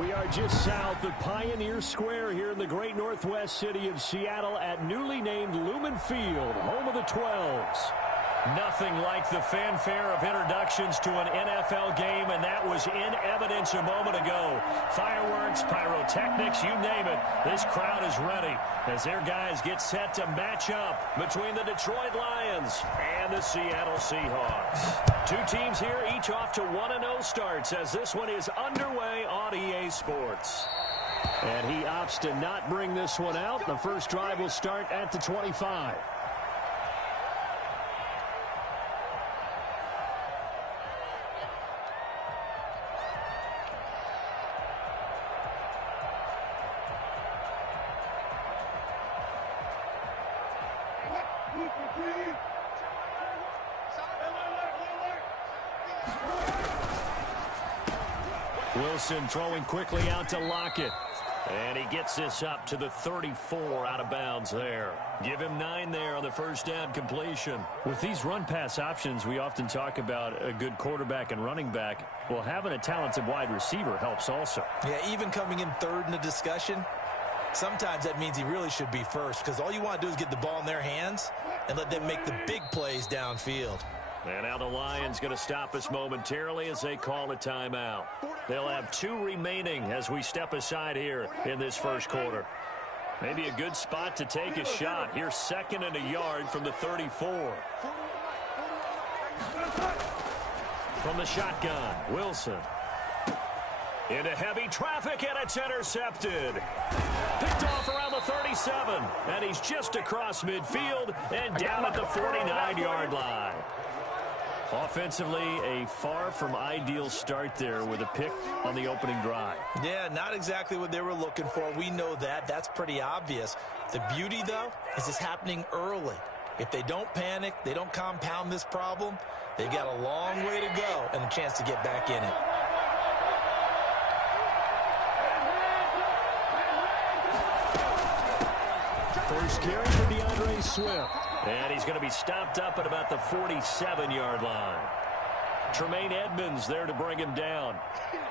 We are just south of Pioneer Square here in the great northwest city of Seattle at newly named Lumen Field, home of the 12s. Nothing like the fanfare of introductions to an NFL game, and that was in evidence a moment ago. Fireworks, pyrotechnics, you name it. This crowd is ready as their guys get set to match up between the Detroit Lions and the Seattle Seahawks. Two teams here, each off to 1-0 starts as this one is underway on EA Sports. And he opts to not bring this one out. The first drive will start at the 25. Wilson throwing quickly out to Lockett. And he gets this up to the 34 out of bounds there. Give him 9 there on the first down completion. With these run-pass options, we often talk about a good quarterback and running back. Well, having a talented wide receiver helps also. Yeah, even coming in third in the discussion, sometimes that means he really should be first because all you want to do is get the ball in their hands and let them make the big plays downfield. And now the Lions going to stop us momentarily as they call a timeout. They'll have 2 remaining as we step aside here in this first quarter. Maybe a good spot to take a shot. Here's 2nd and a yard from the 34. From the shotgun, Wilson. Into heavy traffic, and it's intercepted. Picked off around the 37, and he's just across midfield and down at the 49-yard line. Offensively, a far from ideal start there with a pick on the opening drive. Yeah, not exactly what they were looking for. We know that. That's pretty obvious. The beauty, though, is it's happening early. If they don't panic, they don't compound this problem, they've got a long way to go and a chance to get back in it. First carry for DeAndre Swift. And he's going to be stopped up at about the 47-yard line. Tremaine Edmonds there to bring him down.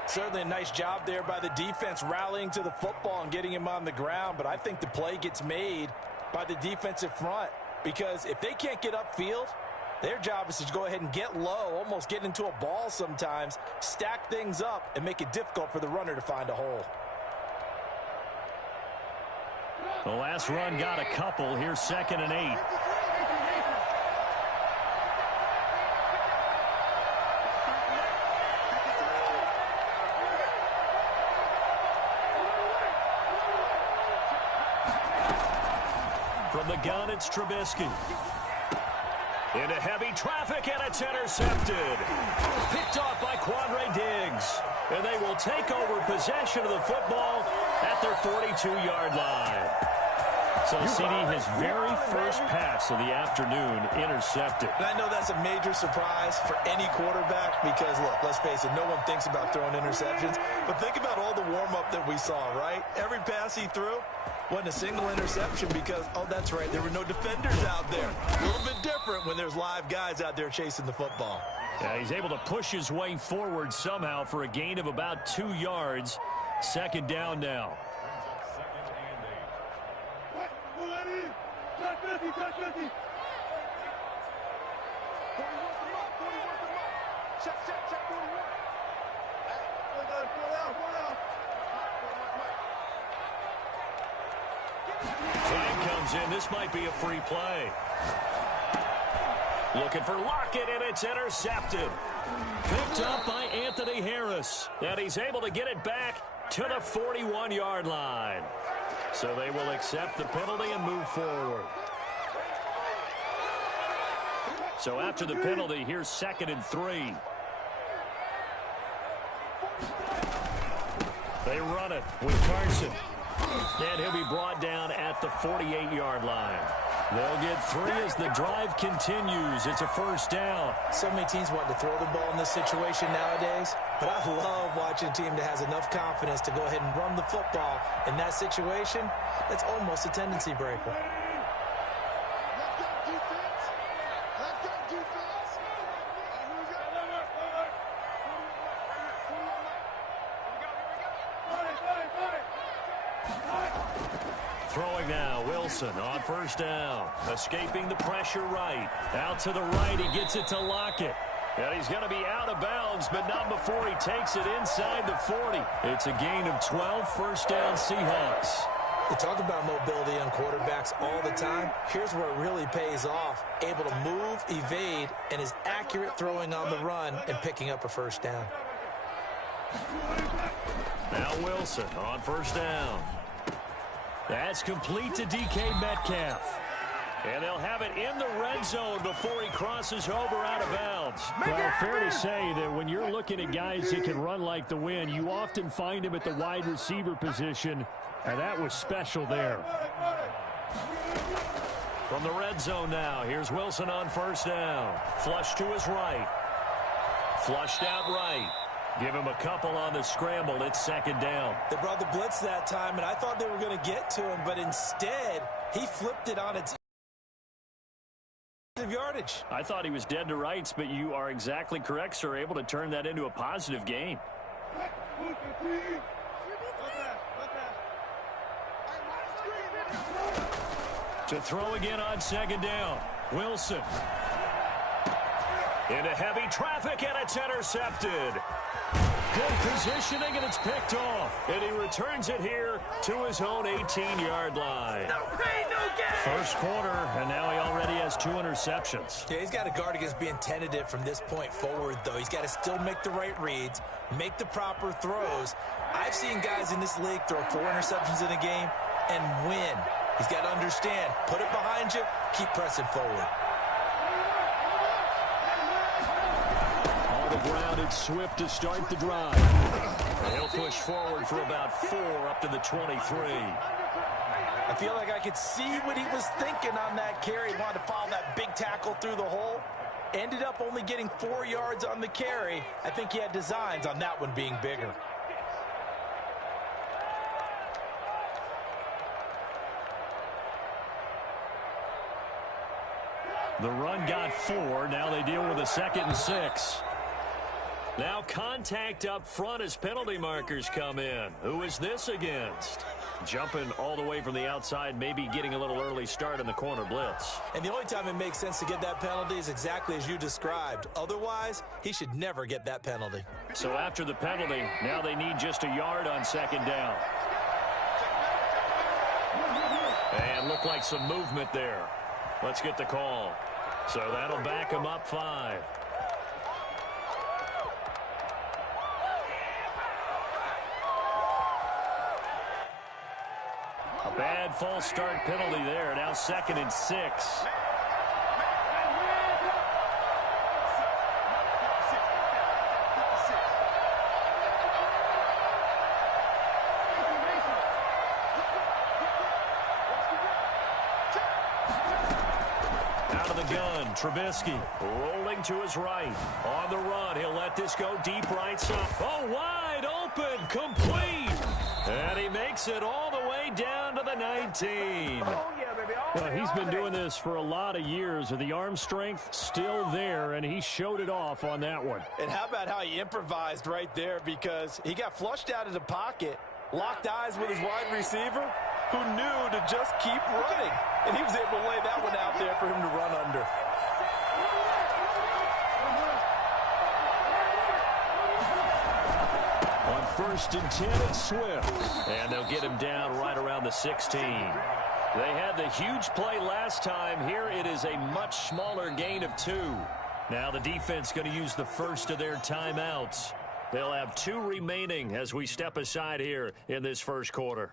Certainly a nice job there by the defense rallying to the football and getting him on the ground. But I think the play gets made by the defensive front because if they can't get upfield, their job is to go ahead and get low, almost get into a ball sometimes, stack things up, and make it difficult for the runner to find a hole. The last run got a couple. Here's 2nd and 8. From the gun, it's Trubisky. Into heavy traffic, and it's intercepted. Picked off by Quandre Diggs. And they will take over possession of the football at their 42-yard line. So CD, his very first pass of the afternoon intercepted. And I know that's a major surprise for any quarterback because, look, let's face it, no one thinks about throwing interceptions. But think about all the warm-up that we saw, right? Every pass he threw wasn't a single interception because, oh, that's right, there were no defenders out there. A little bit different when there's live guys out there chasing the football. Yeah, he's able to push his way forward somehow for a gain of about 2 yards. 2nd down now. Flag comes in. This might be a free play. Looking for Lockett, and it's intercepted. Picked up by Anthony Harris. And he's able to get it back to the 41-yard line. So they will accept the penalty and move forward. So after the penalty, here's 2nd and 3. They run it with Carson. And he'll be brought down at the 48-yard line. They'll get 3 as the drive continues. It's a first down. So many teams want to throw the ball in this situation nowadays, but I love watching a team that has enough confidence to go ahead and run the football. In that situation, that's almost a tendency breaker. Throwing now, Wilson on first down. Escaping the pressure right. Out to the right, he gets it to Lockett. And he's going to be out of bounds, but not before he takes it inside the 40. It's a gain of 12, first down Seahawks. We talk about mobility on quarterbacks all the time. Here's where it really pays off. Able to move, evade, and is accurate throwing on the run and picking up a first down. Now Wilson on first down. That's complete to DK Metcalf. And they'll have it in the red zone before he crosses over out of bounds. Well, fair to say that when you're looking at guys that can run like the wind, you often find him at the wide receiver position, and that was special there. From the red zone now, here's Wilson on first down. Flush to his right. Flushed out right. Give him a couple on the scramble. It's second down. They brought the blitz that time, and I thought they were going to get to him, but instead, he flipped it on its yardage. I thought he was dead to rights, but you are exactly correct, sir. Able to turn that into a positive gain. To throw again on second down. Wilson. Into heavy traffic, and it's intercepted. Good positioning, and it's picked off. And he returns it here to his own 18-yard line. No pain, no gain. First quarter, and now he already has 2 interceptions. Yeah, he's got to guard against being tentative from this point forward, though. He's got to still make the right reads, make the proper throws. I've seen guys in this league throw 4 interceptions in a game and win. He's got to understand, put it behind you, keep pressing forward. On the ground, it's Swift to start the drive. And he'll push forward for about 4 up to the 23. I feel like I could see what he was thinking on that carry. He wanted to follow that big tackle through the hole. Ended up only getting 4 yards on the carry. I think he had designs on that one being bigger. The run got 4. Now they deal with a 2nd and 6. Now contact up front as penalty markers come in. Who is this against? Jumping all the way from the outside, maybe getting a little early start in the corner blitz. And the only time it makes sense to get that penalty is exactly as you described. Otherwise, he should never get that penalty. So after the penalty, now they need just a yard on second down. And looked like some movement there. Let's get the call. So that'll back him up 5. A bad false start penalty there. Now 2nd and 6. Trubisky rolling to his right. On the run, he'll let this go deep right side. Oh, wide open, complete. And he makes it all the way down to the 19. Well, he's been doing this for a lot of years, and the arm strength still there, and he showed it off on that one. And how about how he improvised right there, because he got flushed out of the pocket, locked eyes with his wide receiver, who knew to just keep running. And he was able to lay that one out there for him to run under. On 1st and 10, it's Swift. And they'll get him down right around the 16. They had the huge play last time. Here it is a much smaller gain of 2. Now the defense going to use the first of their timeouts. They'll have 2 remaining as we step aside here in this first quarter.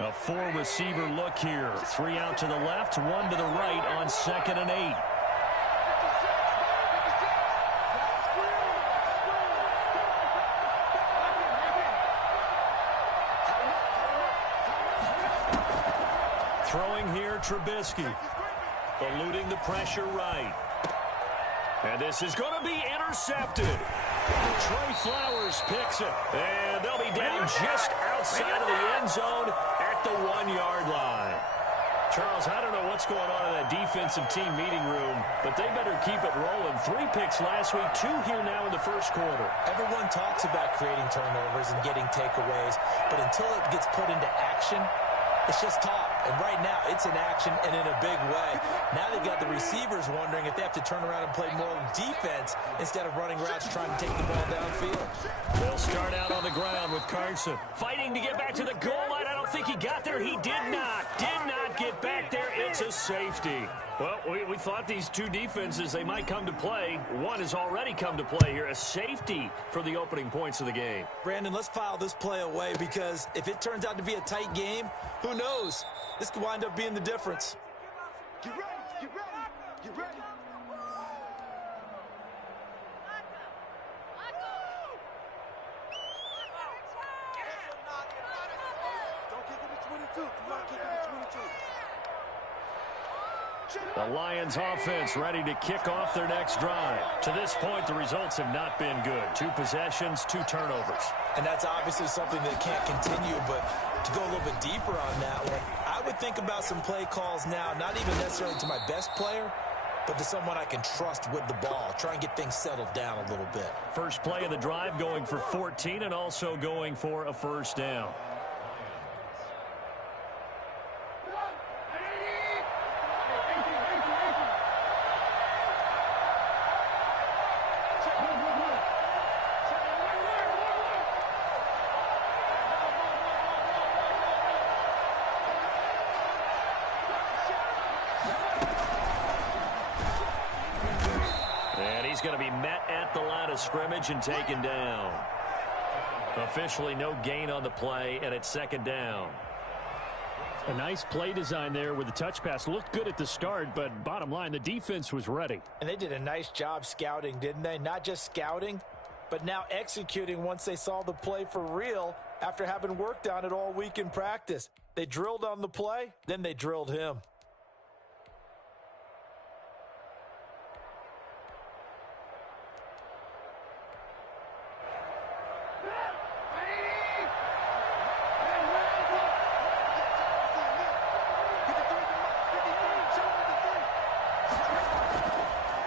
A 4-receiver look here. 3 out to the left, 1 to the right on 2nd and 8. Throwing here, Trubisky. Eluding the pressure right. And this is going to be intercepted. Trey Flowers picks it. And they'll be down just outside of the end zone at the 1-yard line. Charles, I don't know what's going on in that defensive team meeting room, but they better keep it rolling. 3 picks last week, 2 here now in the first quarter. Everyone talks about creating turnovers and getting takeaways, but until it gets put into action, it's just talk. And right now, it's in action and in a big way. Now they've got the receivers wondering if they have to turn around and play more defense instead of running routes trying to take the ball downfield. They'll start out on the ground with Carson. Fighting to get back to the goal line. I don't think he got there. He did not. Did not get back there. It's a safety. Well, we thought these two defenses, they might come to play. One has already come to play here. A safety for the opening points of the game. Brandon, let's file this play away because if it turns out to be a tight game, who knows? This could wind up being the difference. Get ready, get ready, get ready. Don't kick it to 22. Do not kick it to 22. The Lions offense ready to kick off their next drive. To this point, the results have not been good. 2 possessions, 2 turnovers. And that's obviously something that can't continue, but to go a little bit deeper on that one, I would think about some play calls now, not even necessarily to my best player, but to someone I can trust with the ball. Try and get things settled down a little bit. First play of the drive going for 14 and also going for a first down. Going to be met at the line of scrimmage and taken down. Officially no gain on the play, and it's second down. A nice play design there with the touch pass. Looked good at the start, but bottom line, the defense was ready. And they did a nice job scouting, didn't they? Not just scouting, but now executing once they saw the play for real after having worked on it all week in practice. They drilled on the play, then they drilled him.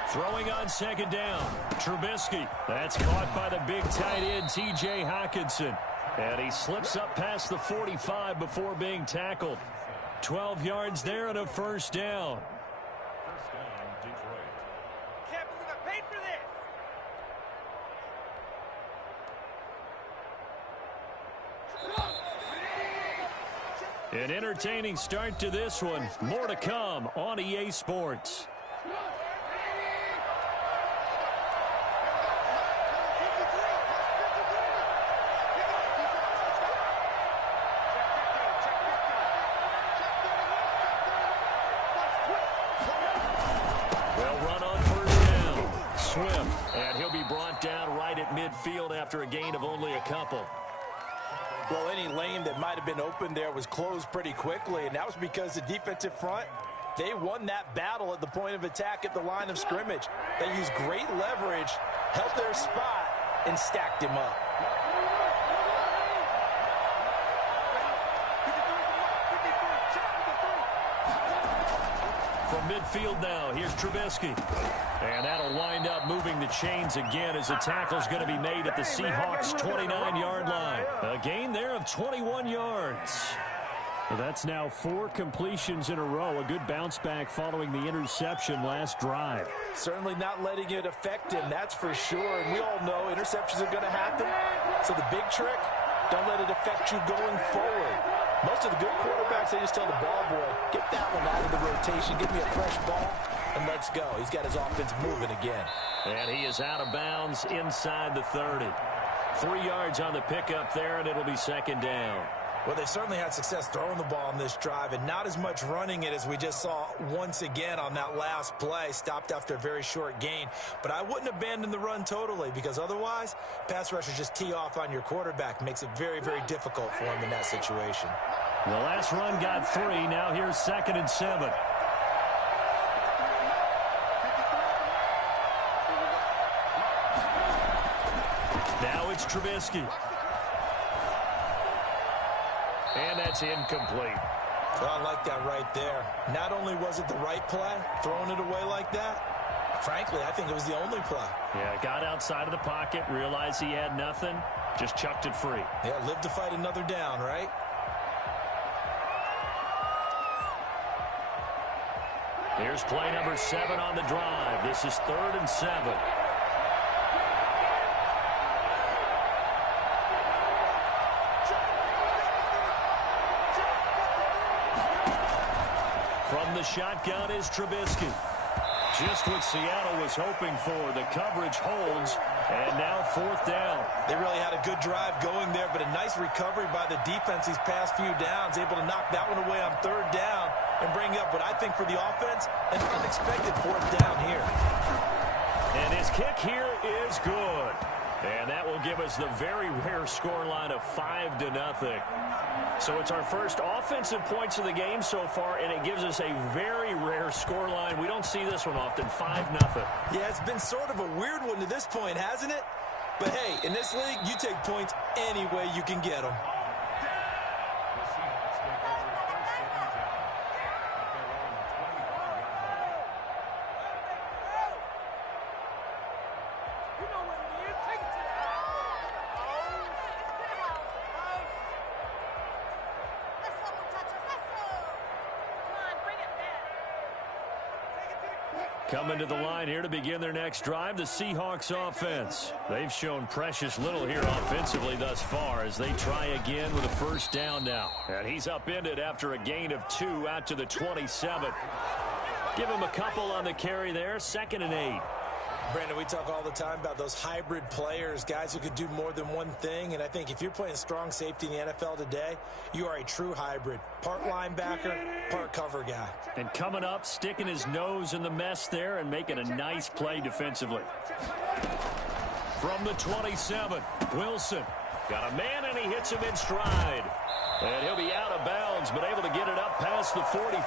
Throwing on second down, Trubisky. That's caught by the big tight end, T.J. Hockenson. And he slips up past the 45 before being tackled. 12 yards there and a first down. First down, Detroit. Can't believe I paid for this. An entertaining start to this one. More to come on EA Sports. Midfield after a gain of only a couple. Well, any lane that might have been open there was closed pretty quickly, and that was because the defensive front, they won that battle at the point of attack at the line of scrimmage. They used great leverage, held their spot, and stacked him up. From midfield now, here's Trubisky. And that'll wind up moving the chains again as the tackle's going to be made at the Seahawks' 29-yard line. A gain there of 21 yards. Well, that's now 4 completions in a row. A good bounce back following the interception last drive. Certainly not letting it affect him, that's for sure. And we all know interceptions are going to happen. So the big trick, don't let it affect you going forward. Most of the good quarterbacks, they just tell the ball boy, get that one out of the rotation, give me a fresh ball, and let's go. He's got his offense moving again. And he is out of bounds inside the 30. 3 yards on the pickup there, and it'll be second down. Well, they certainly had success throwing the ball on this drive and not as much running it as we just saw once again on that last play. Stopped after a very short gain. But I wouldn't abandon the run totally because otherwise, pass rushers just tee off on your quarterback. Makes it very, very difficult for him in that situation. The last run got 3. Now here's 2nd and 7. Now it's Trubisky. And that's incomplete. Well, I like that right there. Not only was it the right play, throwing it away like that, frankly, I think it was the only play. Yeah, got outside of the pocket, realized he had nothing, just chucked it free. Yeah, live to fight another down, right? Here's play number 7 on the drive. This is 3rd and 7. From the shotgun is Trubisky. Just what Seattle was hoping for. The coverage holds, and now 4th down. They really had a good drive going there, but a nice recovery by the defense these past few downs, able to knock that one away on 3rd down and bring up what I think for the offense, an unexpected 4th down here. And his kick here is good. And that will give us the very rare scoreline of 5-0. So it's our first offensive points of the game so far, and it gives us a very rare scoreline. We don't see this one often, 5-0. Yeah, it's been sort of a weird one to this point, hasn't it? But hey, in this league, you take points any way you can get them. Coming to the line here to begin their next drive, the Seahawks offense. They've shown precious little here offensively thus far as they try again with a 1st down now. And he's upended after a gain of 2 out to the 27. Give him a couple on the carry there, 2nd and 8. Brandon, we talk all the time about those hybrid players, guys who could do more than one thing, and I think if you're playing strong safety in the NFL today, you are a true hybrid. Part linebacker, part cover guy. And coming up, sticking his nose in the mess there and making a nice play defensively. From the 27, Wilson. Got a man, and he hits him in stride. And he'll be out of bounds, but able to get it up past the 45.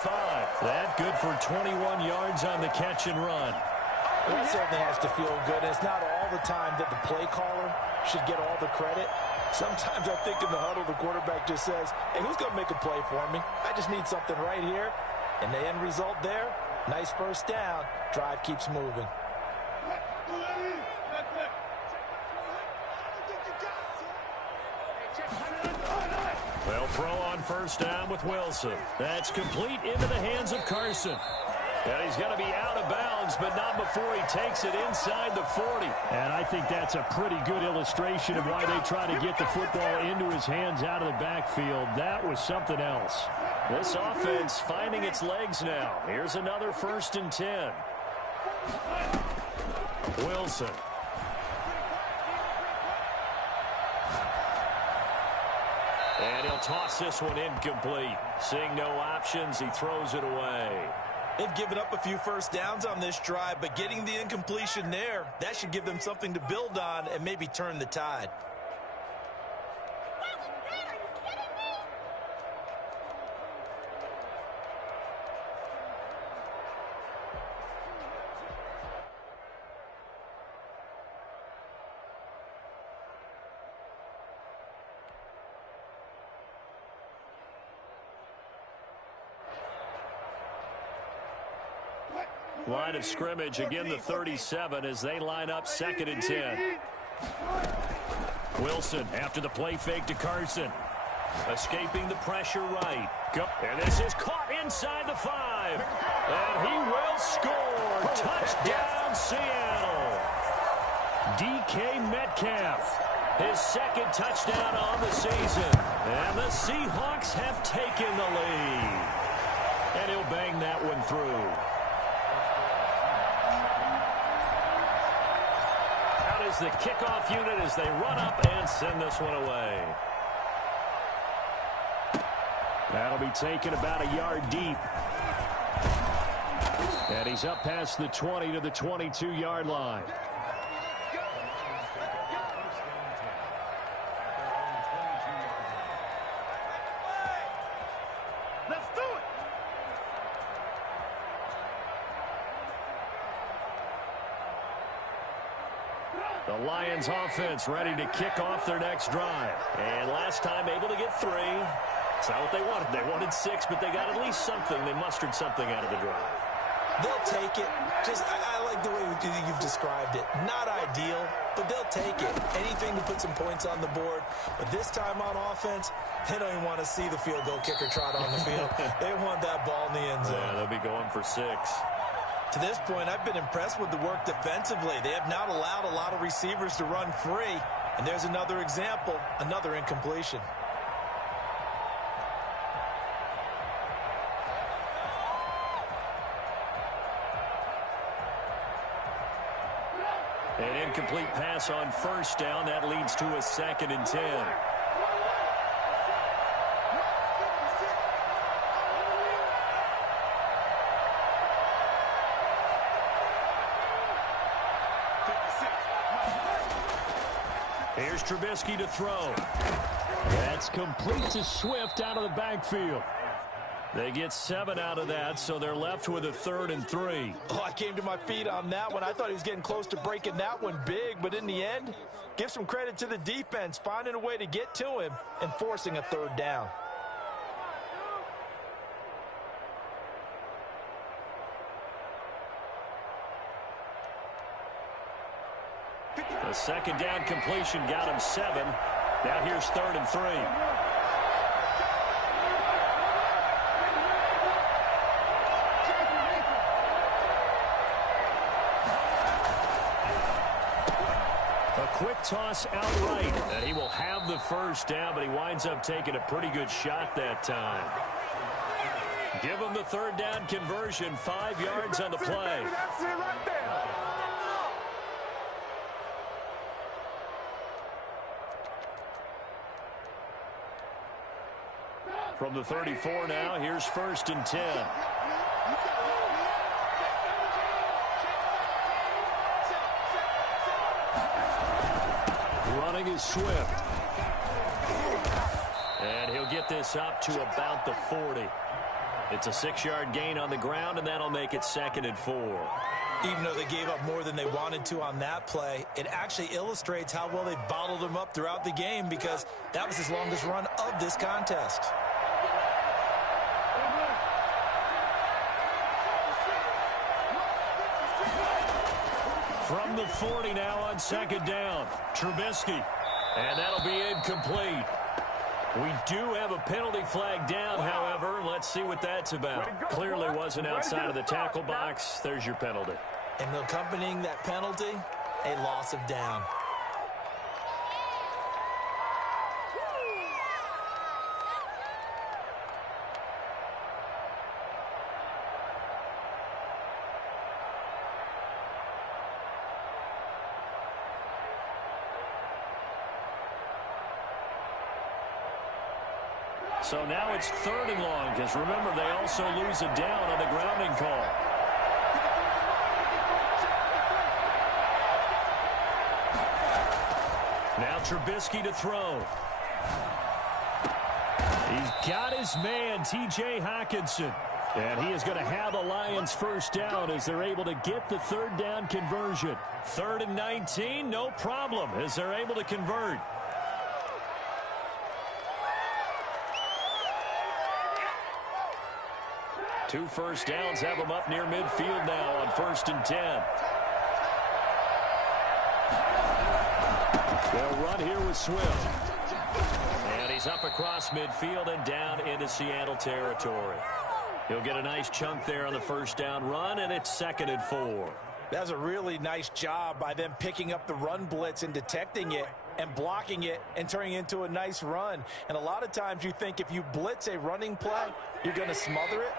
That good for 21 yards on the catch and run. Well, that certainly has to feel good. It's not all the time that the play caller should get all the credit. Sometimes I think in the huddle, the quarterback just says, hey, who's going to make a play for me? I just need something right here. And the end result there, nice 1st down. Drive keeps moving. Well, throw on 1st down with Wilson. That's complete into the hands of Carson. And he's going to be out of bounds, but not before he takes it inside the 40. And I think that's a pretty good illustration of why they try to get the football into his hands out of the backfield. That was something else. This offense finding its legs now. Here's another 1st and 10. Wilson. And he'll toss this one incomplete. Seeing no options, he throws it away. They've given up a few 1st downs on this drive, but getting the incompletion there, that should give them something to build on and maybe turn the tide. Line of scrimmage, again the 37 as they line up 2nd and 10. Wilson after the play fake to Carson. Escaping the pressure right. And this is caught inside the 5. And he will score. Touchdown, Seattle. DK Metcalf. His 2nd touchdown on the season. And the Seahawks have taken the lead. And he'll bang that one through. Is the kickoff unit as they run up and send this one away. That'll be taken about a yard deep. And he's up past the 20 to the 22-yard line. Let's do it. The Lions offense ready to kick off their next drive. And last time able to get 3. It's not what they wanted. They wanted 6, but they got at least something. They mustered something out of the drive. They'll take it. I like the way you've described it. Not ideal, but they'll take it. Anything to put some points on the board. But this time on offense, they don't even want to see the field goal kicker trot on the field. They want that ball in the end zone. Yeah, they'll be going for 6. To this point, I've been impressed with the work defensively. They have not allowed a lot of receivers to run free. And there's another example, another incompletion. An incomplete pass on first down. That leads to a 2nd and 10. Here's Trubisky to throw. That's complete to Swift out of the backfield. They get 7 out of that, so they're left with a 3rd and 3. Oh, I came to my feet on that one. I thought he was getting close to breaking that one big, but in the end, give some credit to the defense, finding a way to get to him and forcing a 3rd down. The 2nd down completion got him 7. Now here's 3rd and 3. Quick toss outright, and he will have the 1st down, but he winds up taking a pretty good shot that time. Give him the 3rd down conversion, 5 yards on the play. That's it right there. From the 34 now, here's 1st and 10. Running is Swift. And he'll get this up to about the 40. It's a 6-yard gain on the ground, and that'll make it 2nd and 4. Even though they gave up more than they wanted to on that play, it actually illustrates how well they bottled them up throughout the game, because that was his longest run of this contest. From the 40 now on 2nd down, Trubisky. And that'll be incomplete. We do have a penalty flag down, however. Let's see what that's about. Clearly wasn't outside of the tackle box. There's your penalty. And accompanying that penalty, a loss of down. So now it's 3rd and long, because remember, they also lose a down on the grounding call. Now Trubisky to throw. He's got his man, T.J. Hockenson. And he is going to have the Lions 1st down as they're able to get the 3rd down conversion. 3rd and 19, no problem, as they're able to convert. Two 1st downs have them up near midfield now on 1st and 10. They'll run here with Swift. And he's up across midfield and down into Seattle territory. He'll get a nice chunk there on the 1st down run, and it's 2nd and 4. That's a really nice job by them picking up the run blitz and detecting it and blocking it and turning it into a nice run. And a lot of times you think if you blitz a running play, you're going to smother it.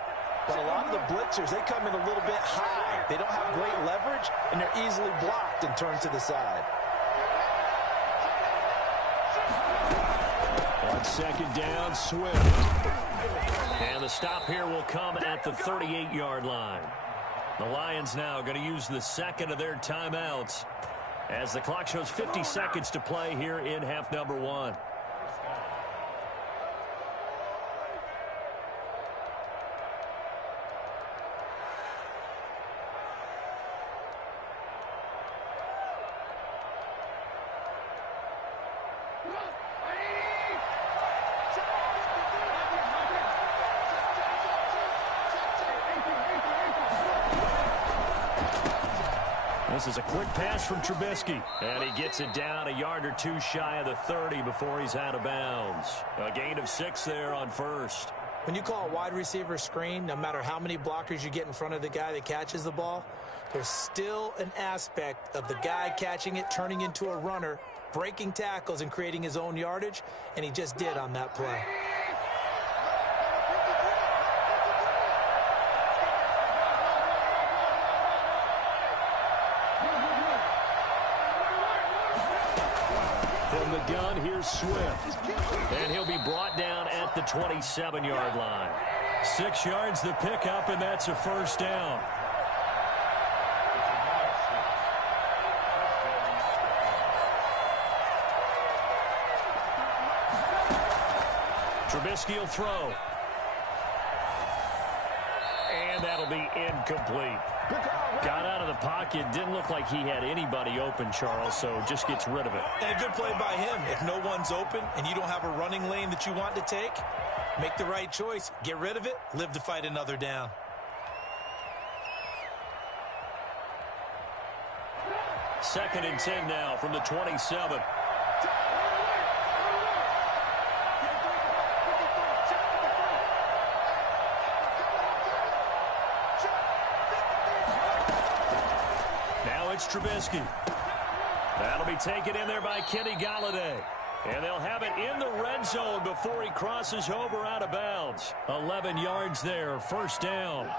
But a lot of the blitzers, they come in a little bit high. They don't have great leverage, and they're easily blocked and turned to the side. On 2nd down, Swift. And the stop here will come at the 38-yard line. The Lions now going to use the 2nd of their timeouts as the clock shows 50 seconds to play here in half number 1. This is a quick pass from Trubisky. And he gets it down a yard or two shy of the 30 before he's out of bounds. A gain of 6 there on first. When you call a wide receiver screen, no matter how many blockers you get in front of the guy that catches the ball, there's still an aspect of the guy catching it, turning into a runner, breaking tackles and creating his own yardage, and he just did on that play. From the gun, here's Swift. And he'll be brought down at the 27-yard line. 6 yards the pickup, and that's a first down. Trubisky will throw. And that'll be incomplete. Got out of the pocket. Didn't look like he had anybody open, Charles, so just gets rid of it. And a good play by him. If no one's open and you don't have a running lane that you want to take, make the right choice. Get rid of it. Live to fight another down. Second and 10 now from the 27. It's Trubisky. That'll be taken in there by Kenny Golladay. And they'll have it in the red zone before he crosses over out of bounds. 11 yards there, first down.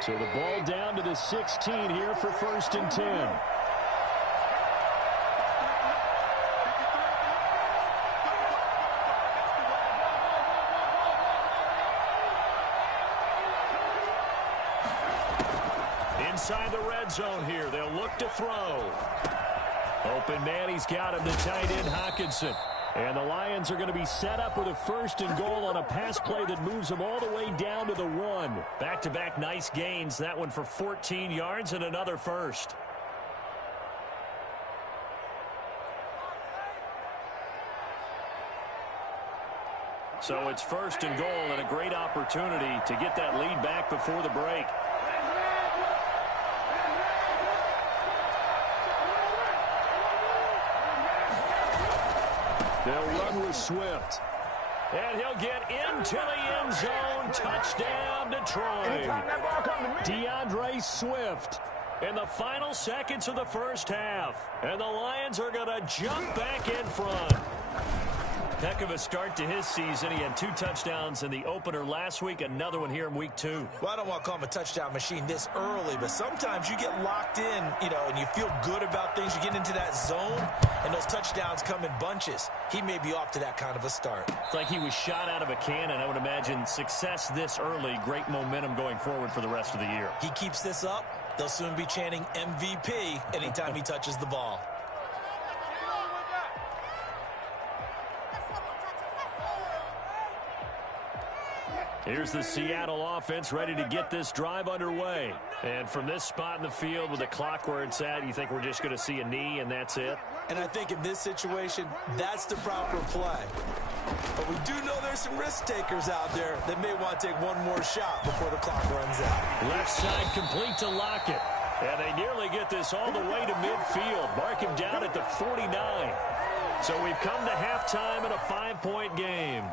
So the ball down to the 16 here for first and 10. Inside the red zone here. They'll look to throw. Open man. He's got him, the tight end, Hockenson. And the Lions are going to be set up with a first and goal on a pass play that moves them all the way down to the 1. Back-to-back nice gains. That one for 14 yards and another first. So it's first and goal and a great opportunity to get that lead back before the break. They'll run with Swift. And he'll get into the end zone. Touchdown, Detroit. DeAndre Swift in the final seconds of the first half. And the Lions are going to jump back in front. Heck of a start to his season. He had 2 touchdowns in the opener last week, another one here in week 2. Well, I don't want to call him a touchdown machine this early, but sometimes you get locked in, and you feel good about things. You get into that zone, and those touchdowns come in bunches. He may be off to that kind of a start. It's like he was shot out of a cannon. I would imagine success this early, great momentum going forward for the rest of the year. He keeps this up, they'll soon be chanting MVP anytime he touches the ball. Here's the Seattle offense ready to get this drive underway. And from this spot in the field with the clock where it's at, you think we're just going to see a knee and that's it? And I think in this situation, that's the proper play. But we do know there's some risk takers out there that may want to take one more shot before the clock runs out. Left side complete to Lockett. And they nearly get this all the way to midfield. Mark him down at the 49. So we've come to halftime in a 5-point game.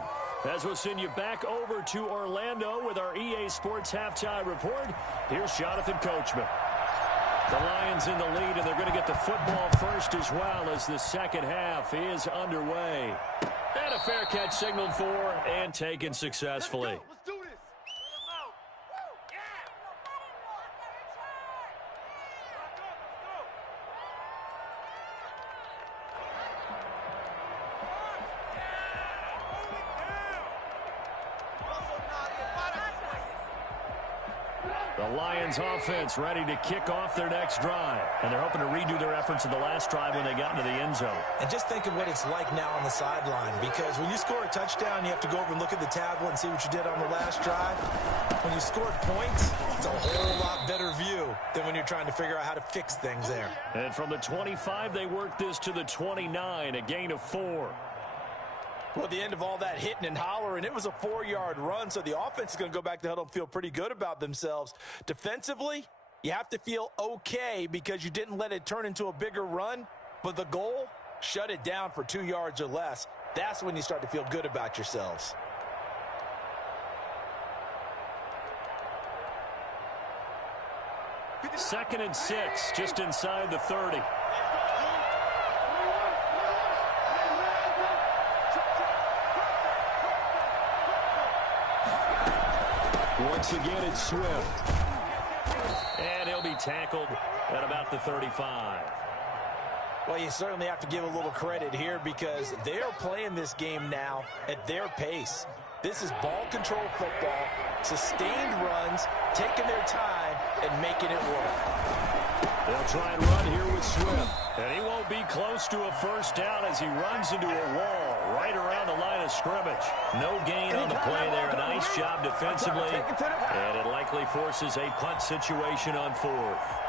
As we'll send you back over to Orlando with our EA Sports Halftime Report, here's Jonathan Coachman. The Lions in the lead, and they're going to get the football first as well as the second half is underway. And a fair catch signaled for and taken successfully. The Lions offense ready to kick off their next drive. And they're hoping to redo their efforts of the last drive when they got into the end zone. And just think of what it's like now on the sideline, because when you score a touchdown, you have to go over and look at the tablet and see what you did on the last drive. When you scored points, it's a whole lot better view than when you're trying to figure out how to fix things there. And from the 25, they worked this to the 29, a gain of 4. Well, at the end of all that hitting and hollering, it was a 4-yard run, so the offense is going to go back to the huddle and feel pretty good about themselves. Defensively, You have to feel okay because you didn't let it turn into a bigger run, but the goal, shut it down for 2 yards or less. That's when you start to feel good about yourselves. Second and 6, just inside the 30. Once again, it's Swift. And he'll be tackled at about the 35. Well, you certainly have to give a little credit here because they are playing this game now at their pace. This is ball control football, sustained runs, taking their time, and making it work. They'll try and run here with Swift. And he won't be close to a first down as he runs into a wall right around the line of scrimmage. No gain on the play there. A nice job defensively. And it likely forces a punt situation on 4th.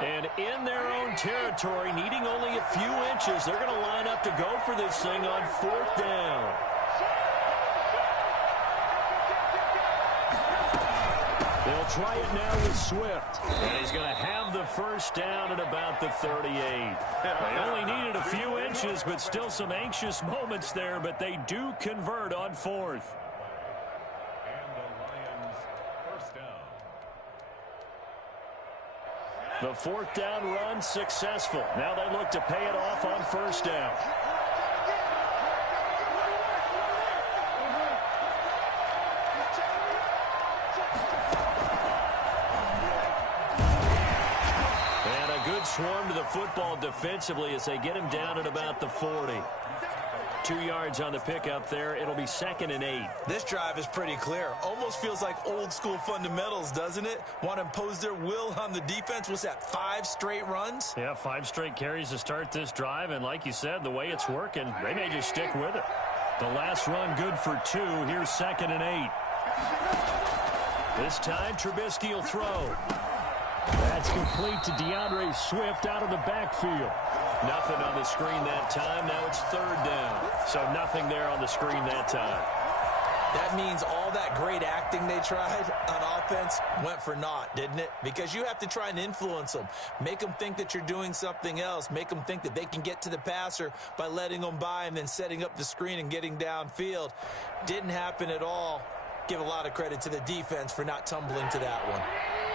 And in their own territory, needing only a few inches, they're going to line up to go for this thing on 4th down. They'll try it now with Swift. And he's going to have the first down at about the 38. They only needed a few inches, but still some anxious moments there, but they do convert on 4th. And the Lions first down. The 4th down run successful. Now they look to pay it off on 1st down. And a good swarm to the football defensively as they get him down at about the 40. 2 yards on the pickup there. It'll be 2nd and 8. This drive is pretty clear. Almost feels like old school fundamentals, doesn't it? Want to impose their will on the defense. What's that, 5 straight runs? Yeah, 5 straight carries to start this drive. And like you said, the way it's working, they may just stick with it. The last run good for 2. Here's 2nd and 8. This time, Trubisky will throw. That's complete to DeAndre Swift out of the backfield. Nothing on the screen that time. Now it's 3rd down. So nothing there on the screen that time. That means all that great acting they tried on offense went for naught, didn't it? Because you have to try and influence them. Make them think that you're doing something else. Make them think that they can get to the passer by letting them by and then setting up the screen and getting downfield. Didn't happen at all. Give a lot of credit to the defense for not tumbling to that one.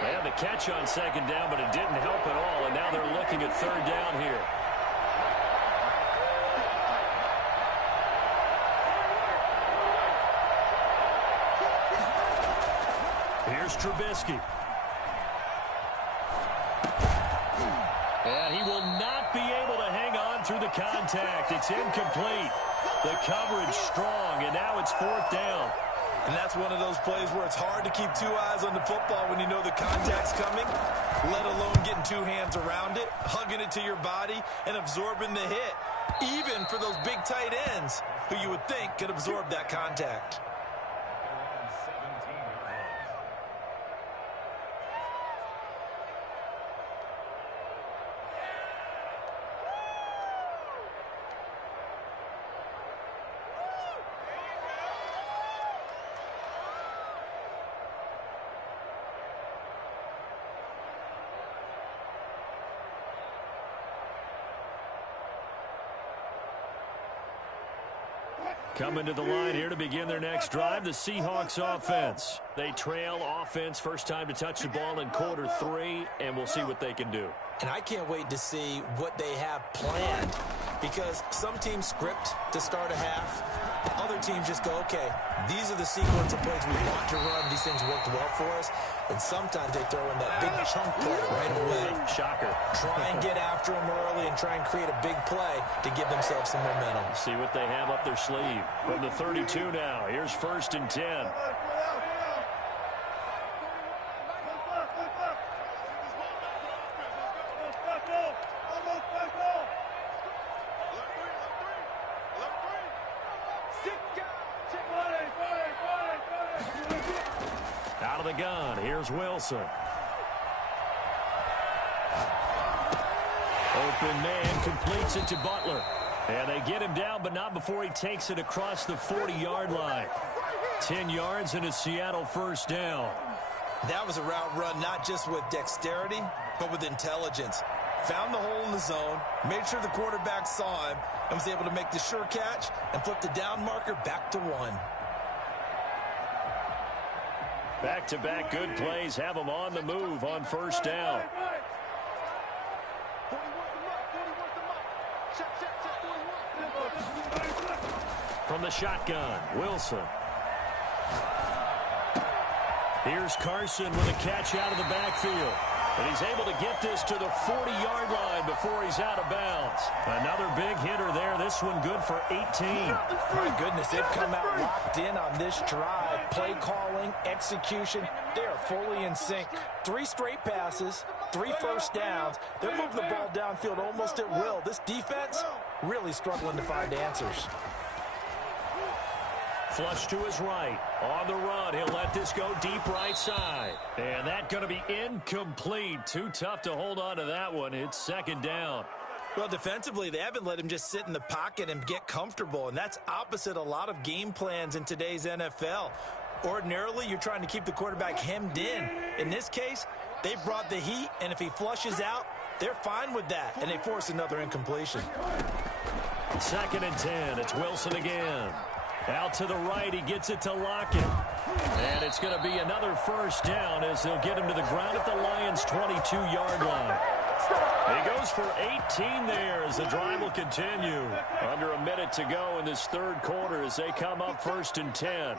They had the catch on 2nd down, but it didn't help at all. And now they're looking at 3rd down here. Here's Trubisky. And he will not be able to hang on through the contact. It's incomplete. The coverage strong, and now it's 4th down. And that's one of those plays where it's hard to keep 2 eyes on the football when you know the contact's coming, let alone getting 2 hands around it, hugging it to your body, and absorbing the hit, even for those big tight ends who you would think could absorb that contact. Coming to the line here to begin their next drive, the Seahawks offense. They trail offense, first time to touch the ball in quarter 3, and we'll see what they can do. And I can't wait to see what they have planned, because some teams script to start a half. Other teams just go, okay, these are the sequence of plays we want to run. These things worked well for us. And sometimes they throw in that big chunk play right away. Shocker. Try and get after them early and try and create a big play to give themselves some momentum. See what they have up their sleeve. From the 32 now, here's 1st and 10. of the gun. Here's Wilson. Open man completes it to Butler. And they get him down, but not before he takes it across the 40-yard line. 10 yards and a Seattle first down. That was a route run not just with dexterity, but with intelligence. Found the hole in the zone, made sure the quarterback saw him, and was able to make the sure catch and flip the down marker back to 1. Back-to-back good plays have them on the move on first down. From the shotgun, Wilson. Here's Carson with a catch out of the backfield. And he's able to get this to the 40-yard line before he's out of bounds. Another big hitter there. This one good for 18. My goodness, they've come out locked in on this drive. Play calling, execution, they are fully in sync. 3 straight passes, 3 first downs. They're moving the ball downfield almost at will. This defense really struggling to find answers. Flush to his right. On the run, he'll let this go deep right side. And that's going to be incomplete. Too tough to hold on to that one. It's second down. Well, defensively, they haven't let him just sit in the pocket and get comfortable, and that's opposite a lot of game plans in today's NFL. Ordinarily, you're trying to keep the quarterback hemmed in. In this case, they brought the heat, and if he flushes out, they're fine with that, and they force another incompletion. Second and 10. It's Wilson again. Out to the right, he gets it to Lockett. And it's going to be another first down as they'll get him to the ground at the Lions' 22-yard line. He goes for 18 there as the drive will continue. Under a minute to go in this third quarter as they come up first and 10.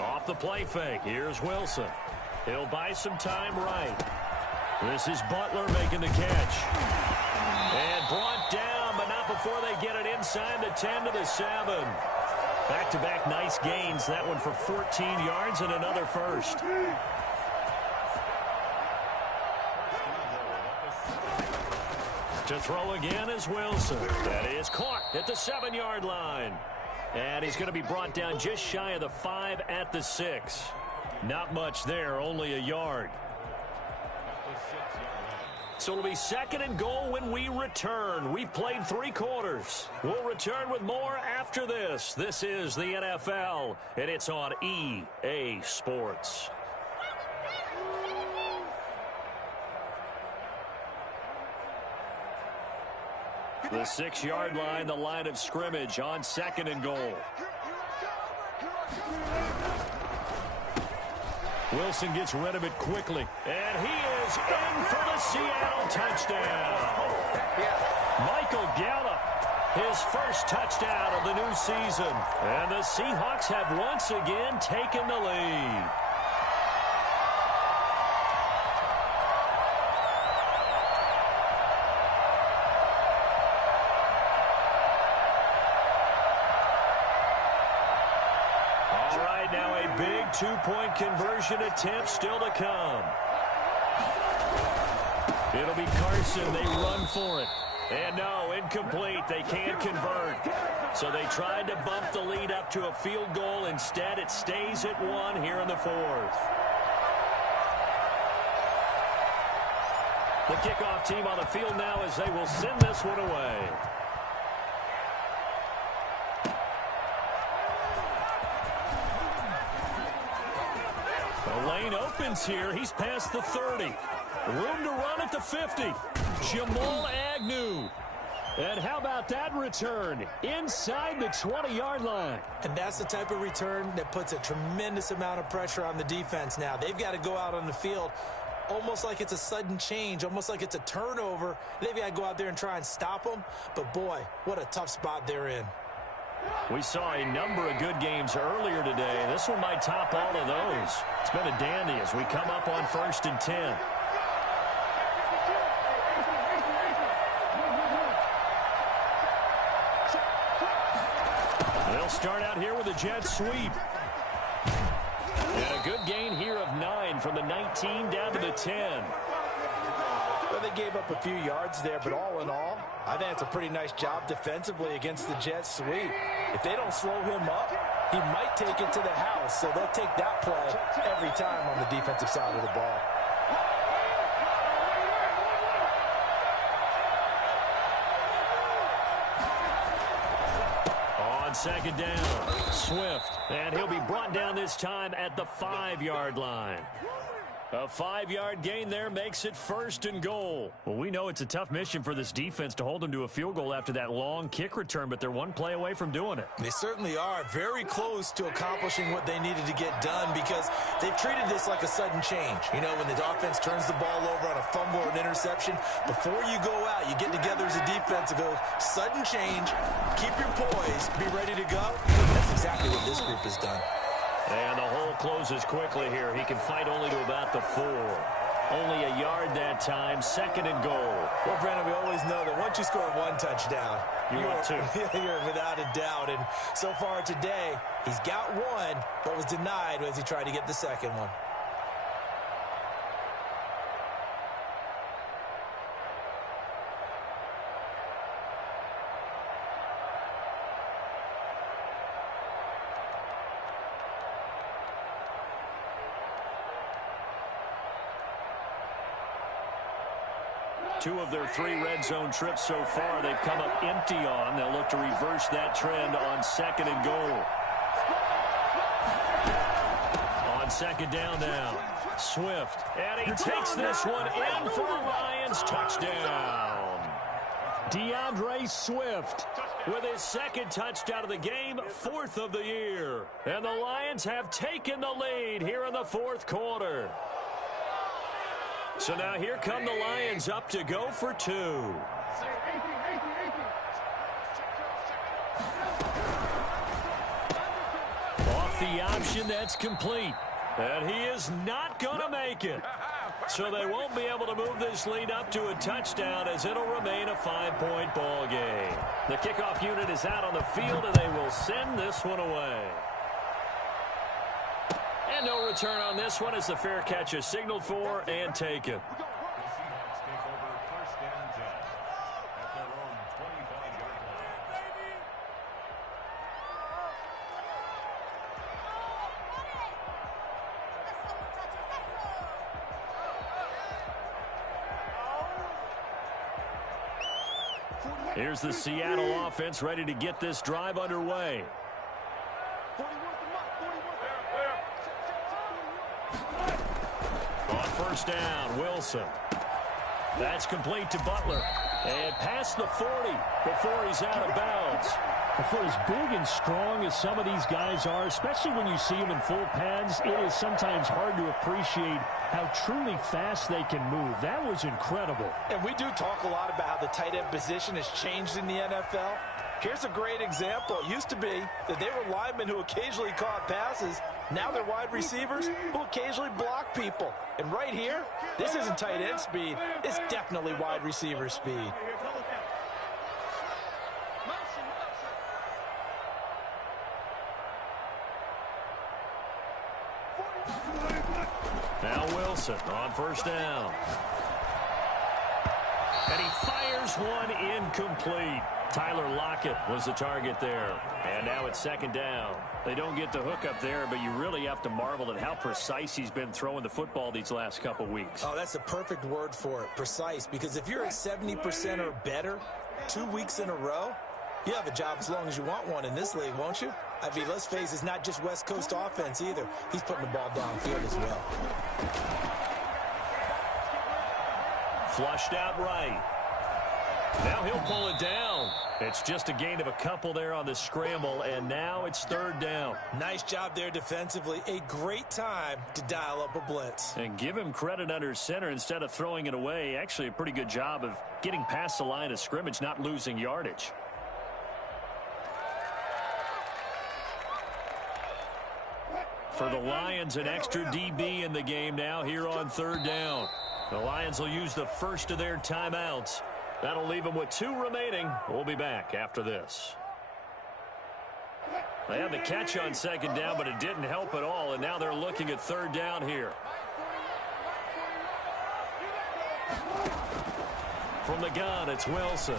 Off the play fake, here's Wilson. He'll buy some time right. This is Butler making the catch. And brought down, but not before they get it inside the 10 to the 7. Back-to-back nice gains. That one for 14 yards and another first. To throw again is Wilson. That is caught at the 7-yard line. And he's going to be brought down just shy of the 5 at the 6. Not much there, only a yard. So it'll be second and goal when we return. We've played 3 quarters. We'll return with more after this. This is the NFL, and it's on EA Sports. The 6-yard line, the line of scrimmage on second and goal. Wilson gets rid of it quickly. And he is in for the Seattle touchdown. Michael Gallup, his first touchdown of the new season. And the Seahawks have once again taken the lead. Two-point conversion attempt still to come. It'll be Carson. They run for it. And no, incomplete. They can't convert. So they tried to bump the lead up to a field goal. Instead, it stays at 1 here in the 4th. The kickoff team on the field now as they will send this one away. The lane opens here. He's past the 30. Room to run at the 50. Jamal Agnew. And how about that return? Inside the 20-yard line. And that's the type of return that puts a tremendous amount of pressure on the defense now. They've got to go out on the field almost like it's a sudden change, almost like it's a turnover. They've got to go out there and try and stop them. But, boy, what a tough spot they're in. We saw a number of good games earlier today. This one might top all of those. It's been a dandy as we come up on first and 10. They'll start out here with a jet sweep. And a good gain here of 9 from the 19 down to the 10. Well, they gave up a few yards there, but all in all, I think it's a pretty nice job defensively against the jet sweep. If they don't slow him up, he might take it to the house, so they'll take that play every time on the defensive side of the ball. On second down, Swift, and he'll be brought down this time at the 5-yard line. A 5-yard gain there makes it 1st and goal. Well, we know it's a tough mission for this defense to hold them to a field goal after that long kick return, but they're one play away from doing it. They certainly are very close to accomplishing what they needed to get done because they've treated this like a sudden change. You know, when the offense turns the ball over on a fumble or an interception, before you go out, you get together as a defense and go, sudden change, keep your poise, be ready to go. That's exactly what this group has done. And the hole closes quickly here. He can fight only to about the 4. Only a yard that time, 2nd and goal. Well, Brandon, we always know that once you score 1 touchdown, you're without a doubt. And so far today, he's got 1, but was denied as he tried to get the 2nd one. Two of their 3 red zone trips so far, they've come up empty on. They'll look to reverse that trend on 2nd and goal. On 2nd down now, Swift. And he takes this one in for a Lions touchdown. DeAndre Swift with his 2nd touchdown of the game, 4th of the year. And the Lions have taken the lead here in the 4th quarter. So now here come the Lions up to go for 2. Off the option, that's complete. And he is not going to make it. So they won't be able to move this lead up to a touchdown as it'll remain a 5-point ball game. The kickoff unit is out on the field, and they will send this one away. And no return on this one as the fair catch is signaled for and taken. Seahawks take over 1st and 10 at their own 25-yard line. Here's the Seattle offense ready to get this drive underway. On 1st down, Wilson. That's complete to Butler. And past the 40 before he's out of bounds. For as big and strong as some of these guys are, especially when you see them in full pads, it is sometimes hard to appreciate how truly fast they can move. That was incredible. And we do talk a lot about how the tight end position has changed in the NFL. Here's a great example. It used to be that they were linemen who occasionally caught passes. Now they're wide receivers who occasionally block people. And right here, this isn't tight end speed. It's definitely wide receiver speed. Now Wilson on 1st down. And he fires one incomplete. Tyler Lockett was the target there. And now it's 2nd down. They don't get the hook up there, but you really have to marvel at how precise he's been throwing the football these last couple weeks. Oh, that's the perfect word for it, precise. Because if you're at 70% or better 2 weeks in a row, you have a job as long as you want one in this league, won't you? I mean, let's face it, it's not just West Coast offense either. He's putting the ball downfield as well. Flushed out right. Now he'll pull it down. It's just a gain of a couple there on the scramble, and now it's 3rd down. Nice job there defensively. A great time to dial up a blitz. And give him credit under center instead of throwing it away. Actually a pretty good job of getting past the line of scrimmage, not losing yardage. For the Lions, an extra DB in the game now here on 3rd down. The Lions will use the first of their timeouts. That'll leave them with 2 remaining. We'll be back after this. They had the catch on 2nd down, but it didn't help at all, and now they're looking at 3rd down here. From the gun, it's Wilson.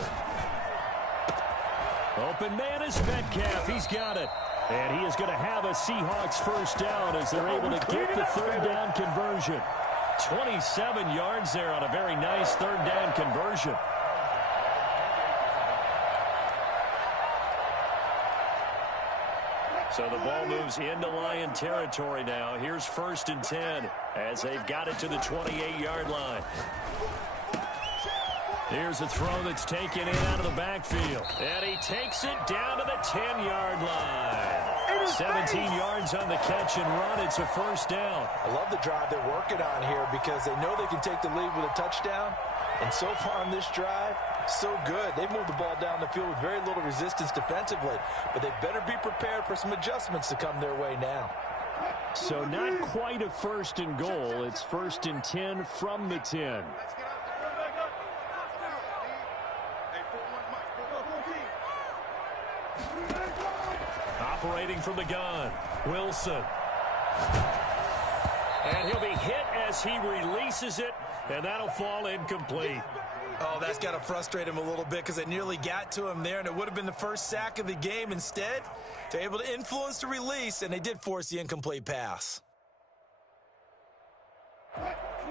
Open man is Metcalf. He's got it. And he is going to have a Seahawks first down as they're able to get the third down conversion. 27 yards there on a very nice third down conversion. So the ball moves into Lion territory now. Here's 1st and 10 as they've got it to the 28-yard line. Here's a throw that's taken in out of the backfield. And he takes it down to the 10-yard line. 17 yards on the catch and run. It's a first down. I love the drive they're working on here because they know they can take the lead with a touchdown. And so far on this drive, so good. They've moved the ball down the field with very little resistance defensively. But they better be prepared for some adjustments to come their way now. So not quite a 1st and goal. It's 1st and 10 from the 10. Operating from the gun, Wilson. And he'll be hit as he releases it, and that'll fall incomplete. Oh, that's got to frustrate him a little bit because they nearly got to him there, and it would have been the first sack of the game. Instead, they're able to influence the release, and they did force the incomplete pass.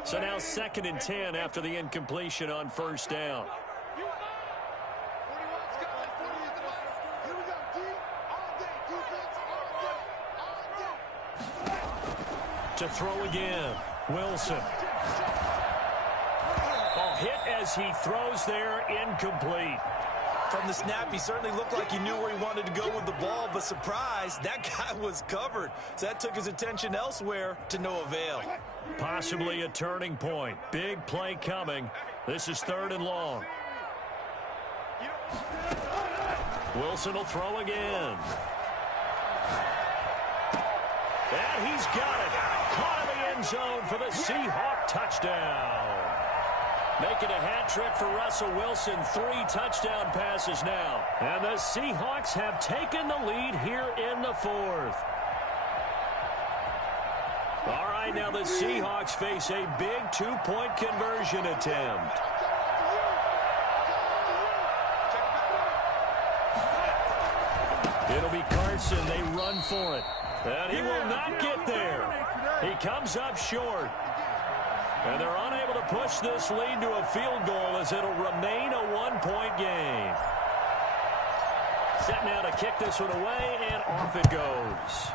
So now 2nd and 10 after the incompletion on first down. To throw again, Wilson. Hit as he throws there, incomplete. From the snap, he certainly looked like he knew where he wanted to go with the ball, but surprise, that guy was covered. So that took his attention elsewhere to no avail. Possibly a turning point. Big play coming. This is 3rd and long. Wilson will throw again. And he's got it. Caught in the end zone for the Seahawk touchdown. Making a hat trick for Russell Wilson. 3 touchdown passes now. And the Seahawks have taken the lead here in the 4th. All right, now the Seahawks face a big 2-point conversion attempt. It'll be Carson. They run for it. And he will not get there. He comes up short. And they're unable to push this lead to a field goal as it'll remain a 1-point game. Set now to kick this one away, and off it goes.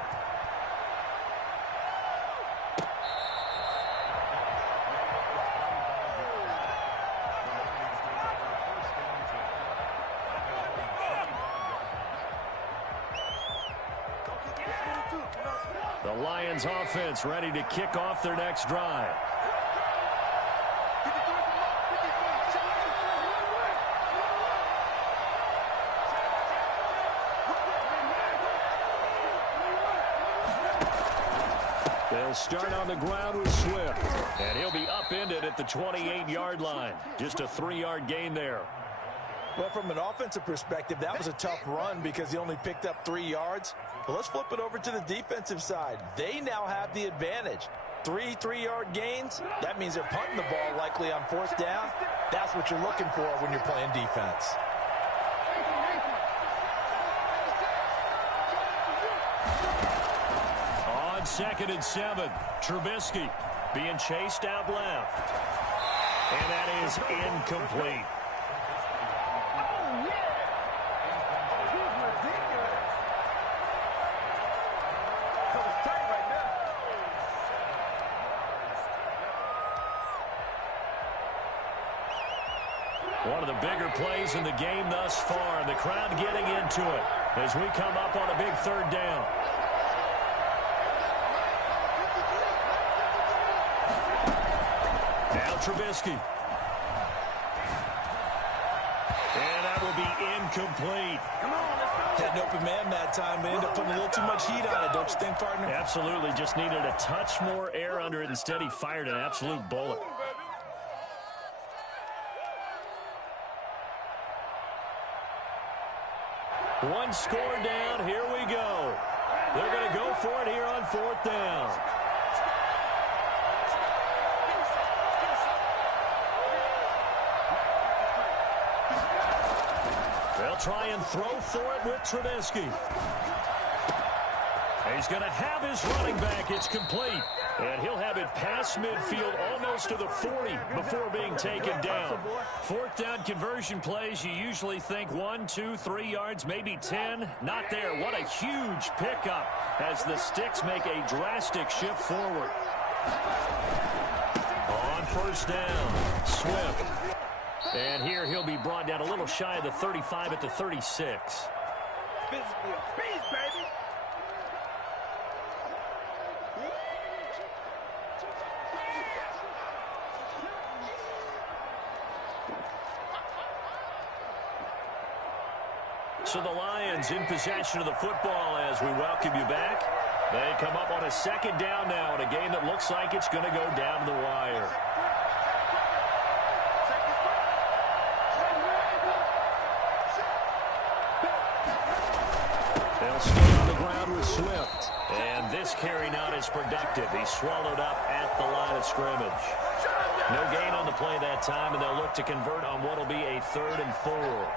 The Lions offense ready to kick off their next drive. They'll start on the ground with Swift. And he'll be upended at the 28-yard line. Just a 3-yard gain there. Well, from an offensive perspective, that was a tough run because he only picked up 3 yards. But let's flip it over to the defensive side. They now have the advantage. 3 3-yard gains, that means they're punting the ball likely on 4th down. That's what you're looking for when you're playing defense. On 2nd and 7, Trubisky being chased out left. And that is incomplete. One of the bigger plays in the game thus far, and the crowd getting into it as we come up on a big 3rd down. Now Trubisky. And that will be incomplete. Had an open man that time, but ended up putting a little too much heat on it, don't you think, partner? Absolutely. Just needed a touch more air under it. Instead, he fired an absolute bullet. One score down. Here we go. They're going to go for it here on 4th down. They'll try and throw for it with Trubisky. He's going to have his running back. It's complete. And he'll have it past midfield almost to the 40 before being taken down. Fourth down conversion plays, you usually think 1, 2, 3 yards, maybe 10. Not there. What a huge pickup as the Sticks make a drastic shift forward. On first down, Swift. And here he'll be brought down a little shy of the 35 at the 36. Physically a beast, baby. So the Lions in possession of the football as we welcome you back. They come up on a second down now in a game that looks like it's going to go down to the wire. They'll stay on the ground with Swift. And this carry not as productive. He's swallowed up at the line of scrimmage. No gain on the play that time, and they'll look to convert on what will be a 3rd and 4.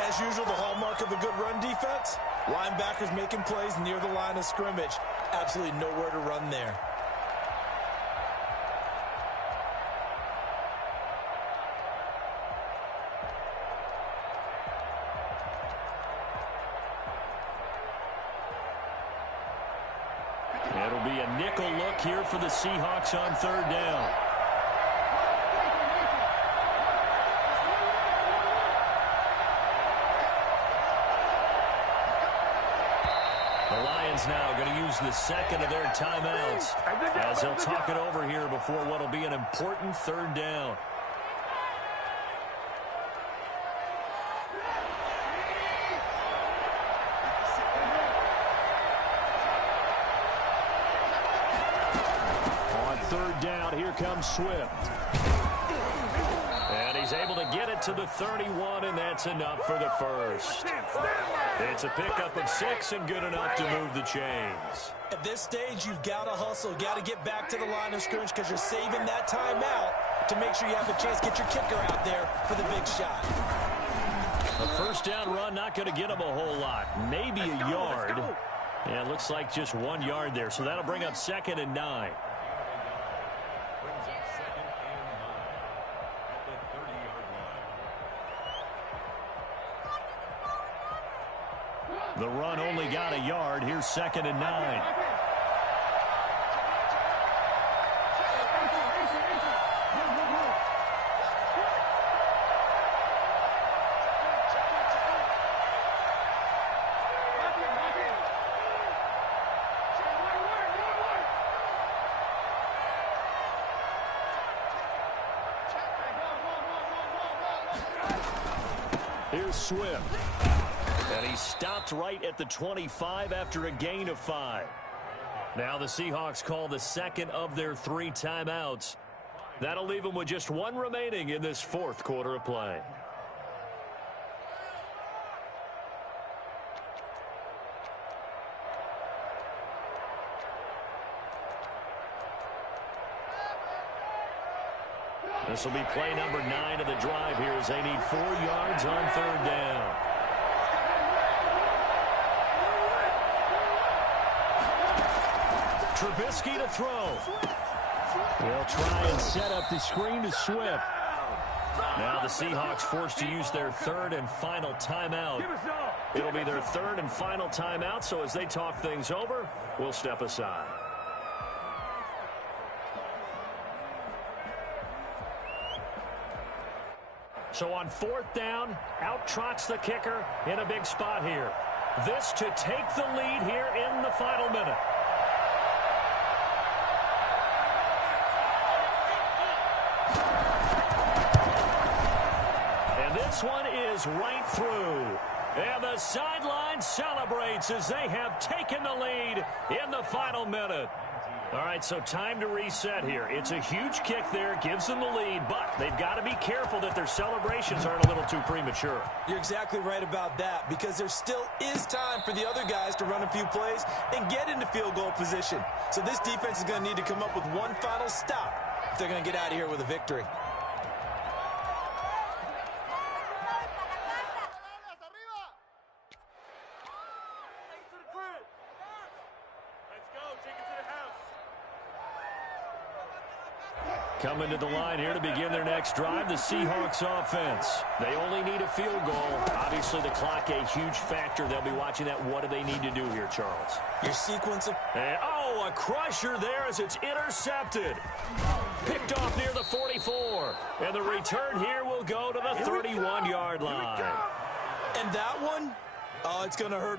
As usual, the hallmark of a good run defense, linebackers making plays near the line of scrimmage. Absolutely nowhere to run there. It'll be a nickel look here for the Seahawks on 3rd down. The Lions now going to use the second of their timeouts as they'll talk it over here before what will be an important 3rd down. On 3rd down, here comes Swift. And he's able to get it to the 31, and that's enough for the first. It's a pickup of 6 and good enough to move the chains. At this stage, you've got to hustle. Got to get back to the line of scrimmage because you're saving that timeout to make sure you have a chance to get your kicker out there for the big shot. A first down run not going to get him a whole lot. Maybe a yard. Yeah, it looks like just 1 yard there. So that'll bring up 2nd and 9. Brings up 2nd and 9 at the 30-yard line. The run only got a yard. Here's 2nd and 9. Here's Swift. And he stopped right at the 25 after a gain of 5. Now the Seahawks call the second of their 3 timeouts. That'll leave them with just 1 remaining in this 4th quarter of play. This will be play number 9 of the drive here as they need 4 yards on 3rd down. Trubisky to throw. They'll try and set up the screen to Swift. Now the Seahawks forced to use their 3rd and final timeout. It'll be their 3rd and final timeout, so as they talk things over, we'll step aside. So on 4th down, out trots the kicker in a big spot here. This to take the lead here in the final minute. And this one is right through. And the sideline celebrates as they have taken the lead in the final minute. All right, so time to reset here. It's a huge kick there, gives them the lead, but they've got to be careful that their celebrations aren't a little too premature. You're exactly right about that because there still is time for the other guys to run a few plays and get into field goal position. So this defense is going to need to come up with one final stop if they're going to get out of here with a victory. Coming to the line here to begin their next drive, the Seahawks offense. They only need a field goal. Obviously, the clock a huge factor. They'll be watching that. What do they need to do here, Charles? Your sequence of... And, a crusher there as it's intercepted. Picked off near the 44. And the return here will go to the 31-yard line. And that one, it's going to hurt